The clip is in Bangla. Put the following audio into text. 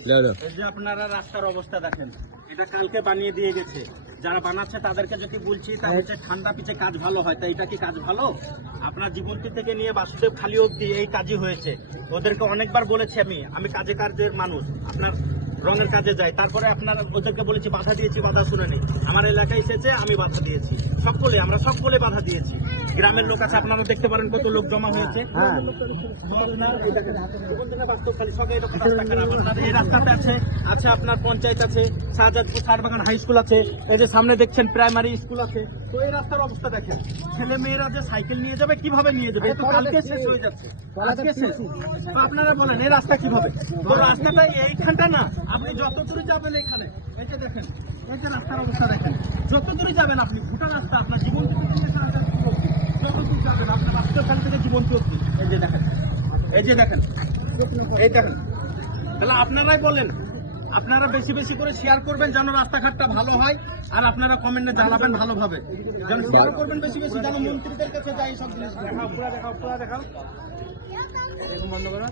এই যে আপনারা রাস্তার অবস্থা দেখেন, এটা কালকে বানিয়ে দিয়ে গেছে। যারা বানাচ্ছে তাদেরকে যদি বলছি তা হচ্ছে ঠান্ডা পিছে কাজ ভালো হয়, তাই এটা কি কাজ ভালো? আপনার জীবন্তী থেকে নিয়ে বাসুদেব খালি অব্দি এই কাজই হয়েছে। ওদেরকে অনেকবার বলেছি আমি কাজে কাজের মানুষ, আপনার রঙের কাজে যাই, তারপরে আপনার ওদেরকে বলেছি, বাধা দিয়েছি, বাধা শুনেনি। আমার এলাকায় এসেছে, আমি বাধা দিয়েছি। আমরা সকলে বাধা দিয়েছি। গ্রামের লোক আছে, আপনারা দেখতে পারেন কত লোক জমা হয়েছে। এই রাস্তাতে আছে আপনার পঞ্চায়েত আছে, শাহজাদপুর সারবাগান হাই স্কুল আছে, এই যে সামনে দেখছেন প্রাইমারি স্কুল আছে। তো এই রাস্তার অবস্থা দেখেন, ছেলে মেয়েরা যে সাইকেল নিয়ে যাবে, কিভাবে নিয়ে যাবে? তো কালকে শেষ হয়ে যাচ্ছে, আজকে শেষ। তো আপনারা বলেন এই রাস্তা কিভাবে? তো রাস্তাটা এইখানটা না, আপনি যত দূরে যাবেন এখানে, এই যে দেখেন, এই যে রাস্তার অবস্থা দেখেন, যত দূরে যাবেন আপনি ভুটা রাস্তা, আপনার জীবন যত দূর যাবেন আপনার রাস্তাখান থেকে জীবন্তী অব্দি। এই যে দেখেন, এই যে দেখেন, এই দেখেন। তাহলে আপনারাই বলেন, আপনারা বেশি বেশি করে শেয়ার করবেন যেন রাস্তাঘাটটা ভালো হয়, আর আপনারা কমেন্টে জানাবেন ভালোভাবে, যেন শেয়ার করবেন বেশি বেশি, যেন মন্ত্রীদের কাছে যায় সব জিনিস। দেখাও, পুরা দেখাও, পুরা দেখাও, বন্ধ করো।